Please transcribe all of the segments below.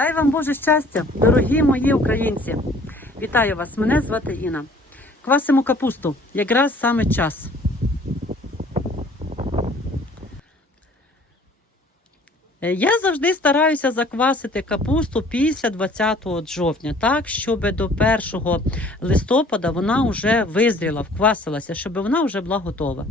Дай вам Боже щастя, дорогі мої українці! Вітаю вас! Мене звати Інна. Квасимо капусту. Якраз саме час. Я завжди стараюся заквасити капусту після 20 жовтня, так, щоб до 1 листопада вона вже визріла, вквасилася, щоб вона вже була готова.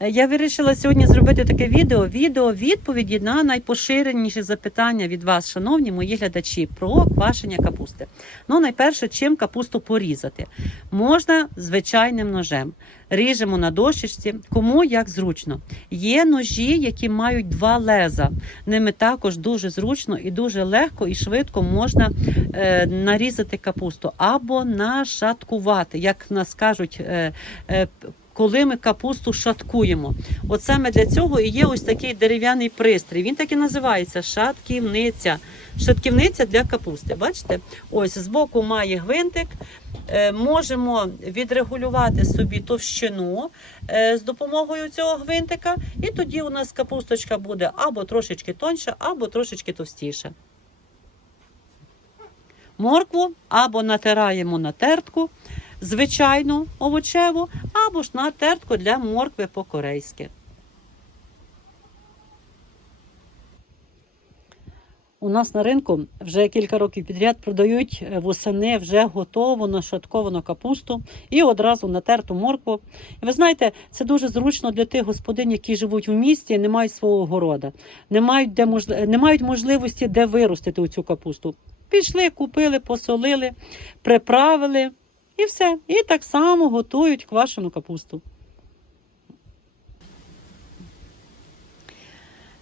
Е, Я вирішила сьогодні зробити таке відео. Відео відповіді на найпоширеніші запитання від вас, шановні мої глядачі, про квашення капусти. Ну, найперше, чим капусту порізати. Можна звичайним ножем. Ріжемо на дощечці, кому як зручно. Є ножі, які мають два леза. Ними також дуже зручно і дуже легко і швидко можна е, нарізати капусту або нашаткувати, як нас кажуть. Е, е, коли ми капусту шаткуємо. От саме для цього і є ось такий дерев'яний пристрій. Він так і називається шатківниця. Шатківниця для капусти. Бачите? Ось збоку має гвинтик. Е, Можемо відрегулювати собі товщину е, з допомогою цього гвинтика, і тоді у нас капусточка буде або трошечки тоньша, або трошечки товстіша. Моркву або натираємо на тертку, звичайну овочеву, або ж на тертку для моркви по-корейськи. У нас на ринку вже кілька років підряд продають е, восени вже готову нашатковану капусту і одразу натерту моркву. І ви знаєте, це дуже зручно для тих господин, які живуть в місті, і не мають свого города, не мають, де можли... не мають можливості де виростити цю капусту. Пішли, купили, посолили, приправили і все. І так само готують квашену капусту.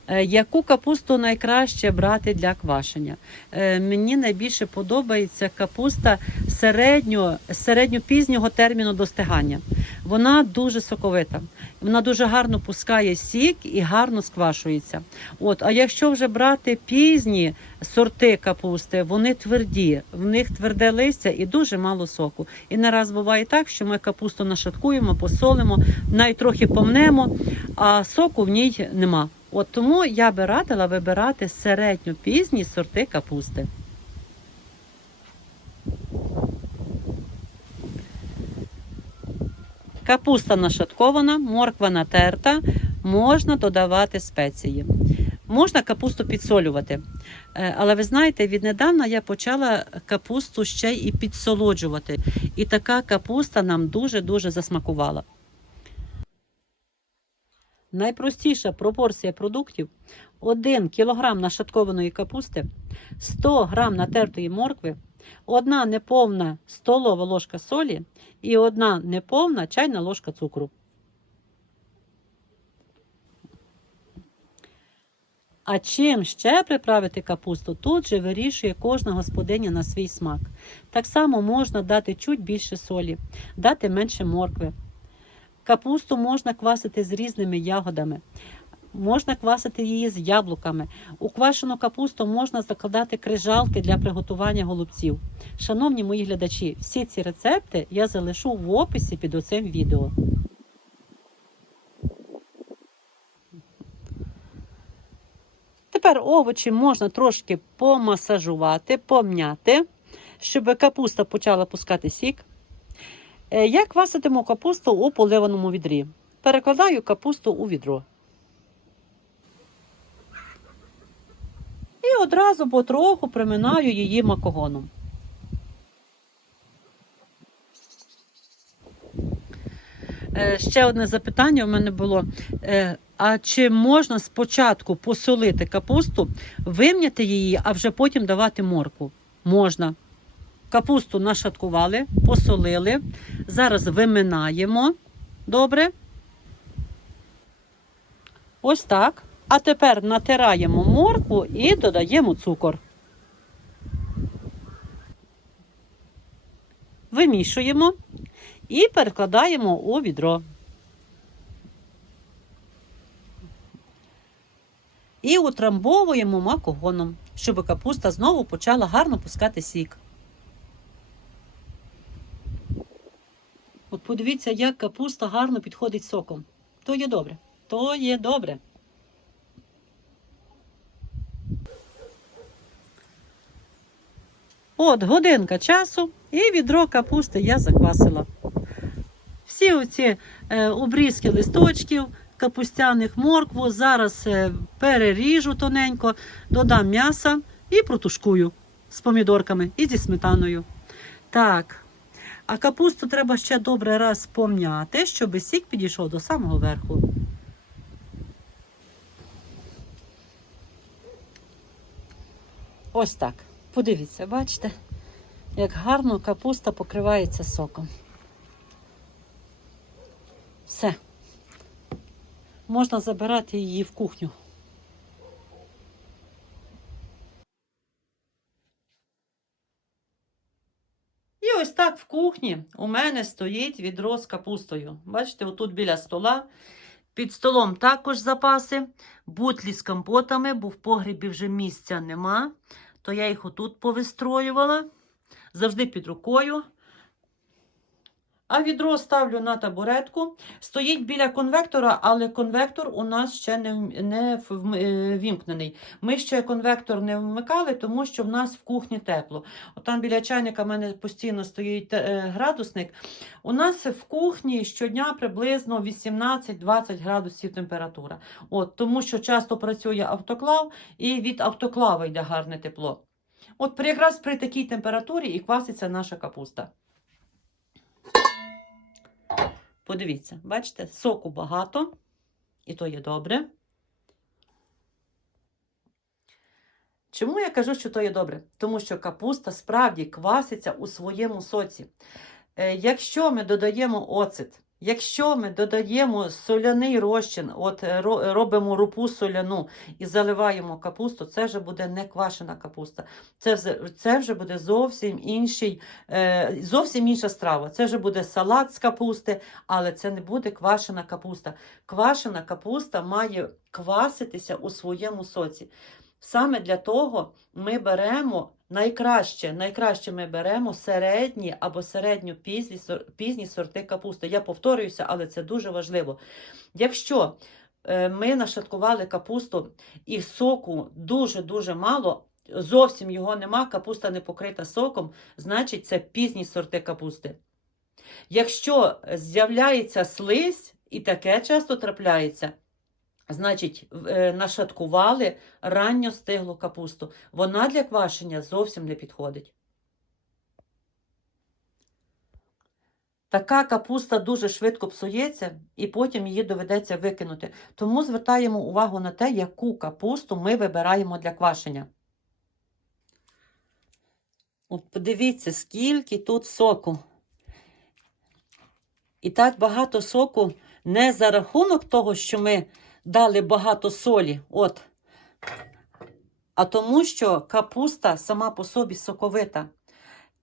Е, Яку капусту найкраще брати для квашення? Е, Мені найбільше подобається капуста середньо, середньопізнього терміну достигання. Вона дуже соковита, вона дуже гарно пускає сік і гарно сквашується. От, а якщо вже брати пізні сорти капусти, вони тверді, в них тверде листя і дуже мало соку. І не раз буває так, що ми капусту нашаткуємо, посолимо, навіть трохи помнемо, а соку в ній нема. От тому я би радила вибирати середньопізні сорти капусти. Капуста нашаткована, морква натерта, можна додавати спеції. Можна капусту підсолювати. Е, Але ви знаєте, віднедавна я почала капусту ще і підсолоджувати. І така капуста нам дуже-дуже засмакувала. Найпростіша пропорція продуктів 1 кг нашаткованої капусти, 100 г натертої моркви, одна неповна столова ложка солі і одна неповна чайна ложка цукру. А чим ще приправити капусту, тут же вирішує кожна господиня на свій смак. Так само можна дати чуть більше солі, дати менше моркви. Капусту можна квасити з різними ягодами. Можна квасити її з яблуками. У квашену капусту можна закладати крижалки для приготування голубців. Шановні мої глядачі, всі ці рецепти я залишу в описі під оцим відео. Тепер овочі можна трошки помасажувати, помняти, щоб капуста почала пускати сік. Е, Я кваситиму капусту у поливаному відрі. Перекладаю капусту у відро. І одразу потроху приминаю її макогоном. Е, Ще одне запитання у мене було. Е, А чи можна спочатку посолити капусту, вим'яти її, а вже потім давати морку? Можна. Капусту нашаткували, посолили. Зараз виминаємо. Добре. Ось так. А тепер натираємо моркву і додаємо цукор. Вимішуємо і перекладаємо у відро. І утрамбовуємо макогоном, щоб капуста знову почала гарно пускати сік. Подивіться, як капуста гарно підходить соком. То є добре. То є добре. От годинка часу і відро капусти я заквасила. Всі оці е, обрізки листочків, капустяних моркву. Зараз е, переріжу тоненько, додам м'яса і протушкую з помідорками і зі сметаною. Так, а капусту треба ще добре раз пом'яти, щоб сік підійшов до самого верху. Ось так. Подивіться, бачите, як гарно капуста покривається соком. Все. Можна забирати її в кухню. Ось так в кухні у мене стоїть відро з капустою. Бачите, отут біля стола. Під столом також запаси, бутлі з компотами, бо в погрібі вже місця нема. То я їх отут повистроювала. Завжди під рукою. А відро ставлю на табуретку. Стоїть біля конвектора, але конвектор у нас ще не, не е, вімкнений. Ми ще конвектор не вмикали, тому що в нас в кухні тепло. От там біля чайника в мене постійно стоїть е, градусник. У нас в кухні щодня приблизно 18-20 градусів температура. От, тому що часто працює автоклав, і від автоклава йде гарне тепло. От якраз при такій температурі і кваситься наша капуста. Подивіться, бачите, соку багато, і то є добре. Чому я кажу, що то є добре? Тому що капуста справді кваситься у своєму соці. Е, Якщо ми додаємо оцет, якщо ми додаємо соляний розчин, от е, робимо рупу соляну і заливаємо капусту, це вже буде не квашена капуста. Це, це вже буде зовсім інший, е, зовсім інша страва. Це вже буде салат з капусти, але це не буде квашена капуста. Квашена капуста має кваситися у своєму соці. Саме для того ми беремо найкраще, найкраще ми беремо середні або середньо пізні, пізні сорти капусти. Я повторююся, але це дуже важливо. Якщо е, ми нашаткували капусту і соку дуже-дуже мало, зовсім його нема, капуста не покрита соком, значить це пізні сорти капусти. Якщо з'являється слизь, і таке часто трапляється, значить, е, нашаткували ранньо стиглу капусту. Вона для квашення зовсім не підходить. Така капуста дуже швидко псується, і потім її доведеться викинути. Тому звертаємо увагу на те, яку капусту ми вибираємо для квашення. От подивіться, скільки тут соку. І так багато соку не за рахунок того, що ми дали багато солі. От. А тому, що капуста сама по собі соковита.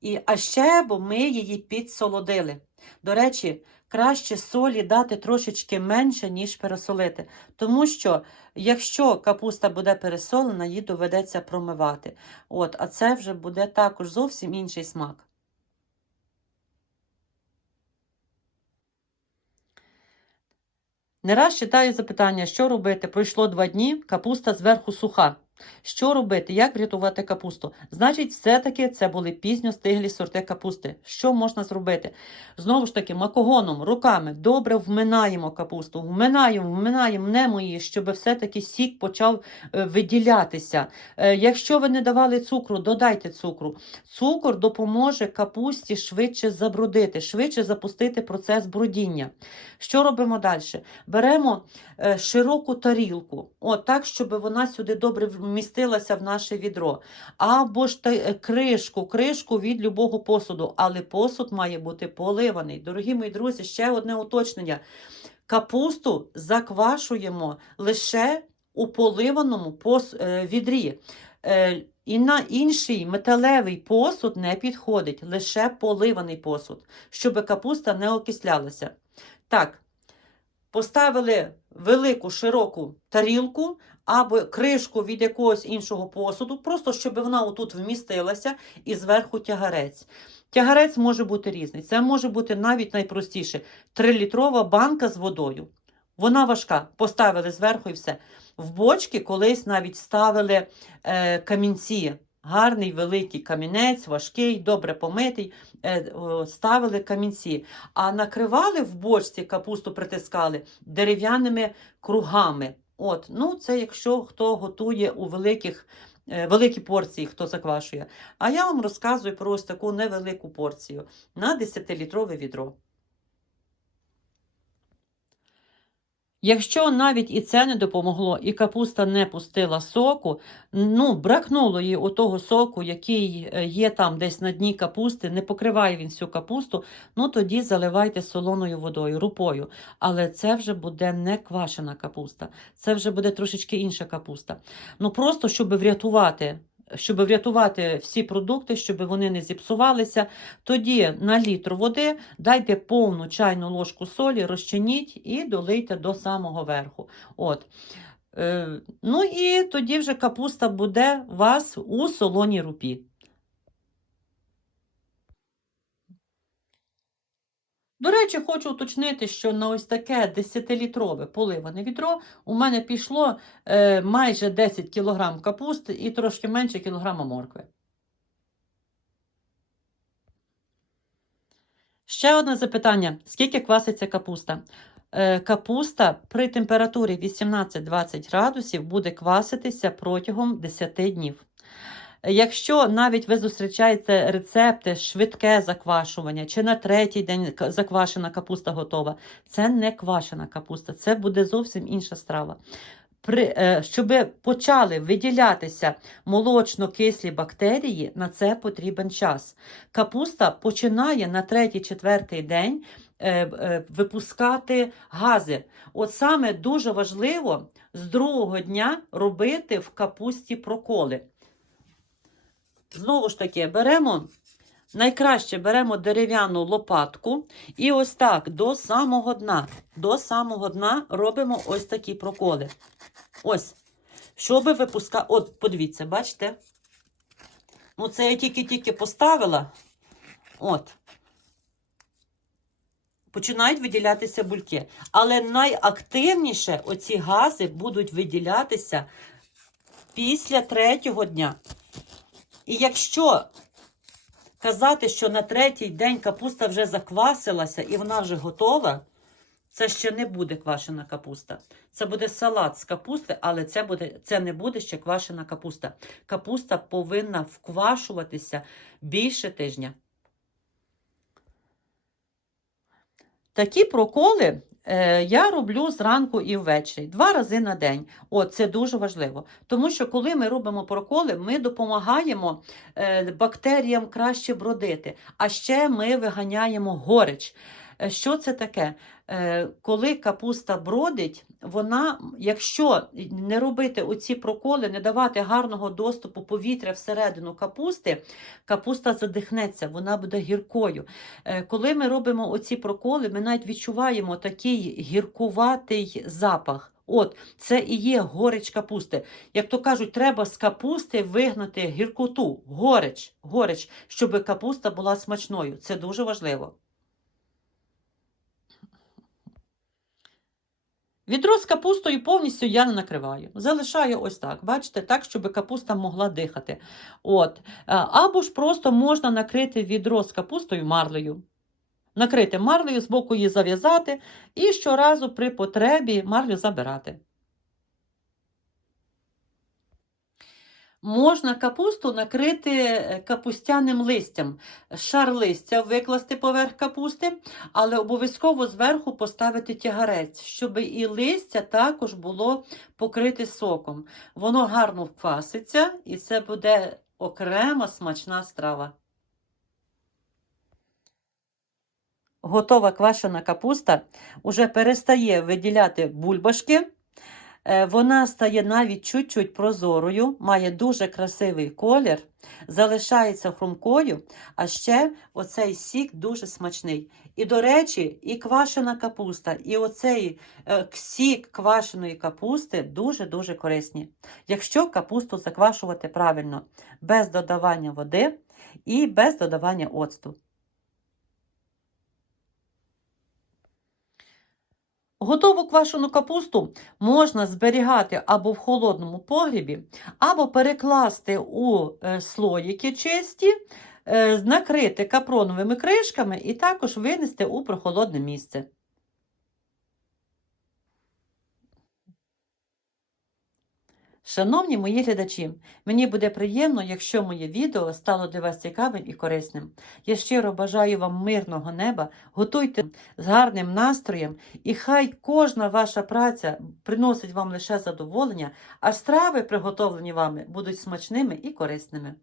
І, а ще, бо ми її підсолодили. До речі, краще солі дати трошечки менше, ніж пересолити. Тому що, якщо капуста буде пересолена, її доведеться промивати. От, а це вже буде також зовсім інший смак. Не раз читаю запитання, що робити. Пройшло два дні, капуста зверху суха. Що робити? Як врятувати капусту? Значить, все-таки це були пізньо стиглі сорти капусти. Що можна зробити? Знову ж таки, макогоном, руками добре вминаємо капусту, вминаємо, вминаємо, мнемо її, щоб все-таки сік почав е, виділятися. Е, Якщо ви не давали цукру, додайте цукру. Цукор допоможе капусті швидше забрудити, швидше запустити процес брудіння. Що робимо далі? Беремо е, широку тарілку, от так, щоб вона сюди добре вмістилася в наше відро. Або ж е, кришку, кришку від любого посуду, але посуд має бути поливаний. Дорогі мої друзі, ще одне уточнення. Капусту заквашуємо лише у поливаному е, відрі. Е, і на інший металевий посуд не підходить, лише поливаний посуд, щоб капуста не окислялася. Так, поставили велику широку тарілку або кришку від якогось іншого посуду, просто щоб вона отут вмістилася і зверху тягарець. Тягарець може бути різний. Це може бути навіть найпростіше 3-літрова банка з водою. Вона важка, поставили зверху і все. В бочки колись навіть ставили е, камінці. Гарний великий камінець, важкий, добре помитий, е, ставили камінці, а накривали в бочці капусту, притискали дерев'яними кругами. От, ну це якщо хто готує у великих, е, великі порції, хто заквашує. А я вам розказую про ось таку невелику порцію на 10-літрове відро. Якщо навіть і це не допомогло, і капуста не пустила соку, ну, бракнуло їй отого соку, який е, є там десь на дні капусти, не покриває він всю капусту, ну тоді заливайте солоною водою, рупою. Але це вже буде не квашена капуста, це вже буде трошечки інша капуста. Ну просто щоб врятувати. Щоб врятувати всі продукти, щоб вони не зіпсувалися, тоді на літр води дайте повну чайну ложку солі, розчиніть і долийте до самого верху. От. Е, ну і тоді вже капуста буде у вас у солоній рупі. До речі, хочу уточнити, що на ось таке 10-літрове поливане відро у мене пішло е, майже 10 кг капусти і трошки менше кілограма моркви. Ще одне запитання: скільки кваситься капуста? Е, Капуста при температурі 18-20 градусів буде кваситися протягом 10 днів. Якщо навіть ви зустрічаєте рецепти, швидке заквашування, чи на третій день заквашена капуста готова, це не квашена капуста, це буде зовсім інша страва. При, е, щоб почали виділятися молочно-кислі бактерії, на це потрібен час. Капуста починає на третій-четвертий день е, е, випускати гази. От саме дуже важливо з другого дня робити в капусті проколи. Знову ж таки, беремо найкраще беремо дерев'яну лопатку і ось так до самого дна. До самого дна робимо ось такі проколи. Ось. Щоб випускати. От, подивіться, бачите? Ну, це я тільки-тільки поставила. От. Починають виділятися бульки. Але найактивніше оці гази будуть виділятися після третього дня. І якщо казати, що на третій день капуста вже заквасилася і вона вже готова, це ще не буде квашена капуста. Це буде салат з капусти, але це, буде, це не буде ще квашена капуста. Капуста повинна вквашуватися більше тижня. Такі проколи я роблю зранку і ввечері, два рази на день. О, це дуже важливо. Тому що коли ми робимо проколи, ми допомагаємо е, бактеріям краще бродити. А ще ми виганяємо горич. Е, Що це таке? Е, Коли капуста бродить, вона, якщо не робити оці проколи, не давати гарного доступу повітря всередину капусти, капуста задихнеться, вона буде гіркою. Е, Коли ми робимо оці проколи, ми навіть відчуваємо такий гіркуватий запах. От, це і є горич капусти. Як то кажуть, треба з капусти вигнати гіркоту, горич, горич, щоб капуста була смачною. Це дуже важливо. Відро з капустою повністю я не накриваю. Залишаю ось так, бачите, так, щоб капуста могла дихати. От. Або ж просто можна накрити відро з капустою марлею. Накрити марлею, збоку її зав'язати і щоразу при потребі марлю забирати. Можна капусту накрити е, капустяним листям, шар листя викласти поверх капусти, але обов'язково зверху поставити тягарець, щоб і листя також було покрите соком. Воно гарно вкваситься, і це буде окрема смачна страва. Готова квашена капуста уже перестає виділяти бульбашки. Е, Вона стає навіть чуть-чуть прозорою, має дуже красивий колір, залишається хрумкою, а ще оцей сік дуже смачний. І, до речі, і квашена капуста, і оцей е, сік квашеної капусти дуже-дуже корисні. Якщо капусту заквашувати правильно, без додавання води і без додавання оцту. Готову квашену капусту можна зберігати або в холодному погрібі, або перекласти у е, слоїки чисті, е, накрити капроновими кришками і також винести у прохолодне місце. Шановні мої глядачі, мені буде приємно, якщо моє відео стало для вас цікавим і корисним. Я щиро бажаю вам мирного неба, готуйте з гарним настроєм, і хай кожна ваша праця приносить вам лише задоволення, а страви, приготовлені вами, будуть смачними і корисними.